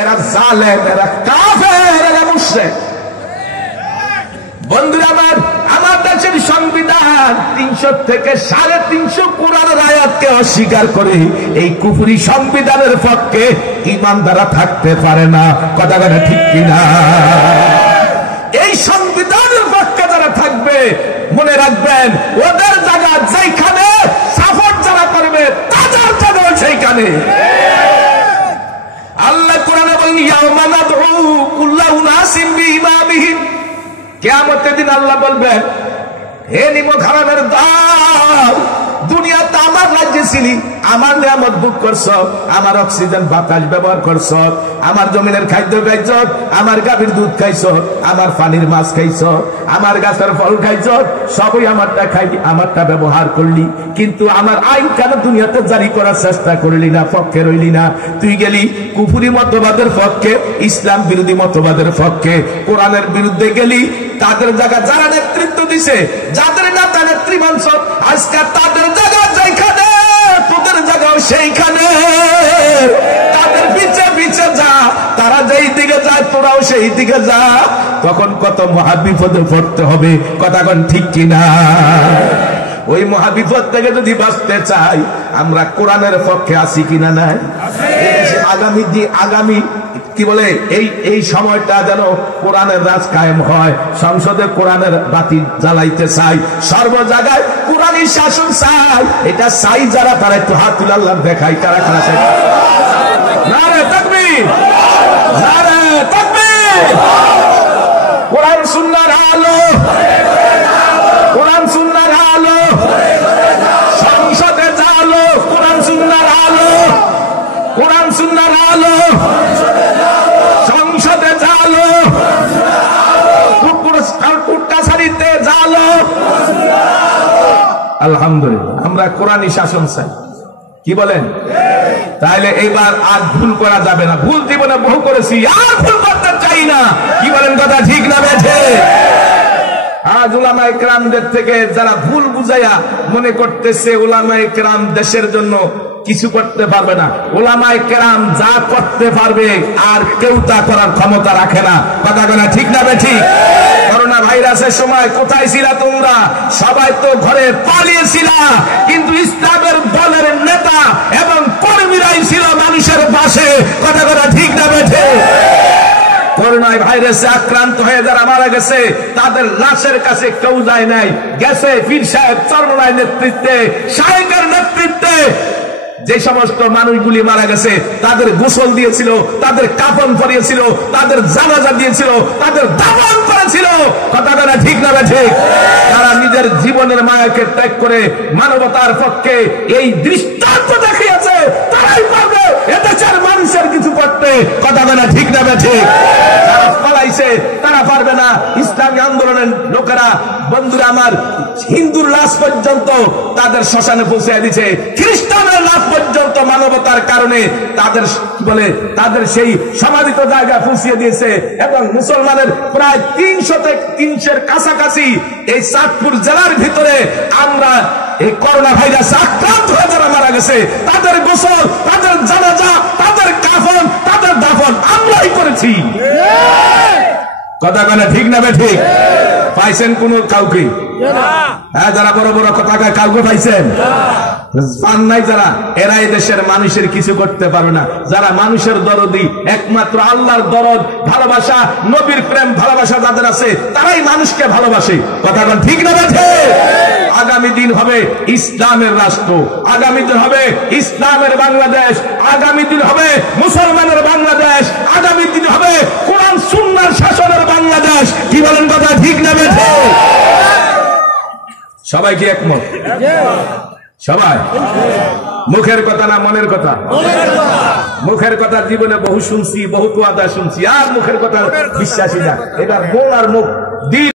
এরা জালেম, এরা কাফের, এরা মুশরিক। বন্ধুরা আমার, আমার দেশের সংবিধান 300 থেকে 350 কোরআনের আয়াতকে অস্বীকার করে এই কুফরি সংবিধানের পক্ষে ঈমানদাররা থাকতে পারে না। কথা বলে ঠিক কিনা? এই সংবিধানের পক্ষে যারা থাকবে, মনে রাখবেন ওদের জায়গা যেখানে, সাপোর্ট যারা করবে তাদের জায়গা সেইখানে। আল্লাহ কোরআনে বলেন, ইয়াউমা নাদউ কুল্লা উনাসিম বিইমামিহিম, কিয়ামতের দিন আল্লাহ বলবেন, হে নিমক হারামের দল, দুনিয়াতে আমার রাজ্যে ছিলি, আমার নিয়ামত ভোগ করছ, আমার অক্সিজেন বাতাস ব্যবহার করছ, আমার জমিনের খাদ্য খাইছ, আমার গাভীর দুধ খাইছ, আমার পানির মাছ খাইছ, আমার গাছের ফল খাইছ, সবই আমারটা খাই, আমারটা ব্যবহার করলি, কিন্তু আমার আইন কেন দুনিয়াতে জারি করার চেষ্টা করলি না, পক্ষে রইলি না। তুই গেলি কুফরি মতবাদের পক্ষে, ইসলাম বিরোধী মতবাদের পক্ষে, কোরআনের বিরুদ্ধে গেলি। তাদের জায়গা যারা নেতৃত্ব দিছে, যাদের নেতা নেত্রী মানছ, আজকে তাদের জায়গা যেখানে, তোদের জায়গাও সেইখানে। তাদের পিছে পিছে যা, তারা যেই দিকে যায় তোরাও সেই দিকে যা, তখন কত মহাবিপদে পড়তে হবে। কথা কোন ঠিক কিনা? ওই মহাবিপদ থেকে যদি বাঁচতে চাই, আমরা কোরআনের পক্ষে আছি কিনা নাই? আগামী কি বলে এই সময়টা যেন কোরআনের রাজ কায়েম হয়, সংসদে কোরআনের বাতি জ্বালাইতে চাই, সর্ব জায়গায় কোরআনী শাসন চাই। এটা চাই যারা, তারা একটু হাত তুলে আল্লাহ দেখাই, কারা কারা চাই? নারে তাকবীর, নারে তাকবীর। কোরআন সুন্নাহর আলো, কোরআন সুন্নাহর আলো, সংসদে জালো, কোরআন সুন্নাহর আলো, কোরআন সুন্নাহর আলো, সংসদে জালো, কুট্টাছাড়িতে জালো। আলহামদুলিল্লাহ, আমরা কোরআনী শাসন চাই। কি বলেন? তাহলে এইবার আর ভুল করা যাবে না। ভুল জীবনে বহু করেছি, আর ভুল করতে চাই না। কি বলেন? কথা ঠিক না বেঠে? আজ উলামায়ে কেরামদের থেকে যারা ভুল বুঝাইয়া মনে করতেছে উলামায়ে কেরাম দেশের জন্য কিছু করতে পারবে না, উলামায়ে কেরাম যা করতে পারবে আর কেউ তা করার ক্ষমতা রাখে না। কথা বলা ঠিক না বেঠিক? করোনা ভাইরাসের সময় কোথায় ছিলা তোমরা? সবাই তো ঘরে পালিয়েছিলা, কিন্তু ইসলামের দলের নেতা এবং কর্মীরাই ছিল মানুষের পাশে। কথা বলা ঠিক না বেঠিক? করোনা ভাইরাসে আক্রান্ত হয়ে যারা মারা গেছে, তাদের লাশের কাছে কেউ যায় নাই, গেছে পীর সাহেব চরমনায় নেতৃত্বে, শায়েখের নেতৃত্বে। যে সমস্ত মানুষগুলি মারা গেছে তাদের গোসল দিয়েছিল, তাদের কাফন পরিয়েছিল, তাদের জানাজা দিয়েছিল, তাদের দাফন করেছিল। কথা বলা ঠিক না ঠিক? তারা নিজের জীবনের মায়াকে ত্যাগ করে মানবতার পক্ষে এই দৃষ্টান্ত দেখিয়েছে। তারাই পারবে এদেশের মানুষের কিছু করতে। কথা বলা ঠিক না ঠিক? যারা পালাইছে তারা পারবে না। ইসলামী আন্দোলনের লোকেরা, বন্ধুরা আমার, হিন্দুর লাশ পর্যন্ত তাদের শ্মশানে পৌঁছে দিচ্ছে, খ্রিস্টানের লাশ পর্যন্ত মানবতার কারণে তাদের বলে তাদের সেই সমাধিত জায়গা পৌঁছিয়ে দিয়েছে। এবং মুসলমানের প্রায় 300 কাছাকাছি এই চাঁদপুর জেলার ভিতরে আমরা এই করোনা ভাইরাস আক্রান্ত হয়ে যারা মারা গেছে, তাদের গোসল, তাদের জানাজা, তাদের কাফন, তাদের দাফন আমরাই করেছি। কথা বলে ঠিক না ঠিক? পাইছেন কোন কাউকে? হ্যাঁ, যারা বড় বড় কথা কাউকে পাইছেন? পান নাই যারা, এরা এই দেশের মানুষের কিছু করতে পারে না। যারা মানুষের দরদি, একমাত্র আল্লাহর দরদ, ভালোবাসা, নবীর প্রেম ভালোবাসা যাদের আছে, তারাই মানুষকে ভালোবাসে। কথা বল ঠিক না ঠিক? আগামী দিন হবে ইসলামের রাষ্ট্র, আগামী দিন হবে ইসলামের বাংলাদেশ, আগামী দিন হবে মুসলমানের বাংলাদেশ, আগামী দিন হবে কোরআন সুন্নাহর শাসনের বাংলাদেশ। কি বলেন? কথা ঠিক না ঠিক? সবাই কি একমত? সবাই মুখের কথা না মনের কথা? মুখের কথা জীবনে বহু শুনছি, বহু ওয়াদা শুনছি, আর মুখের কথা বিশ্বাসী না। এবার মন আর মুখ দিন